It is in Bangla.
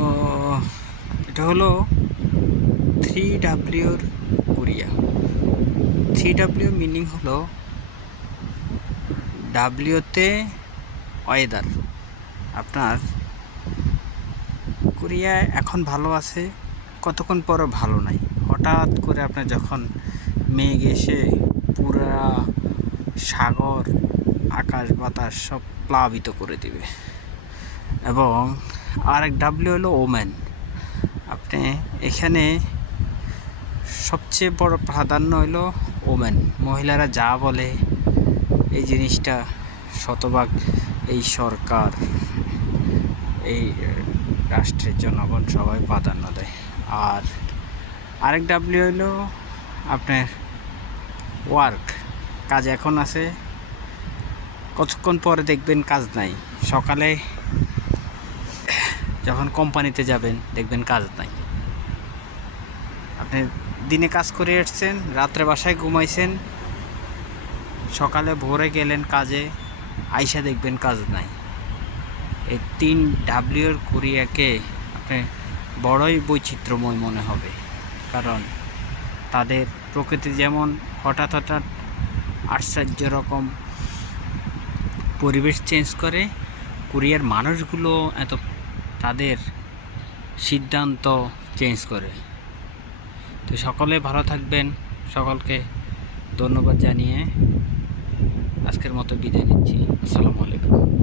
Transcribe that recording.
ও, এটা হলো 3W কোরিয়া। 3W মিনিং হলো ডাব্লিউতে ওয়েদার। আপনার কোরিয়া এখন ভালো আছে, কতক্ষণ পরে ভালো নাই। হঠাৎ করে আপনার যখন মেঘ এসে পুরা সাগর আকাশ বাতাস সব প্লাবিত করে দিবে। এবং আরেক ডাব্লিউ হলো ওমেন। আপনি এখানে সবচেয়ে বড় প্রাধান্য হলো ওমেন। মহিলারা যা বলে এই জিনিসটা শতভাগ এই সরকার, এই রাষ্ট্রের জনগণ সবাই প্রাধান্য দেয়। আর আরেক ডাব্লিউ হলো আপনার ওয়ার্ক, কাজ এখন আছে, কতক্ষণ পরে দেখবেন কাজ নাই। সকালে যখন কোম্পানিতে যাবেন দেখবেন কাজ নাই। আপনি দিনে কাজ করে এসছেন, রাত্রে বাসায় ঘুমাইছেন, সকালে ভোরে গেলেন কাজে, আইসা দেখবেন কাজ নাই। এই 3W কোরিয়াকে আপনি বড়ই বৈচিত্র্যময় মনে হবে। কারণ তাদের প্রকৃতি যেমন হঠাৎ হঠাৎ আশ্চর্য রকম পরিবেশ চেঞ্জ করে, কোরিয়ার মানুষগুলো এত তাদের সিদ্ধান্ত চেঞ্জ করে। তো সকলে ভালো থাকবেন। সকলকে ধন্যবাদ জানিয়ে আজকের মতো বিদায় নিচ্ছি। আসসালামু আলাইকুম।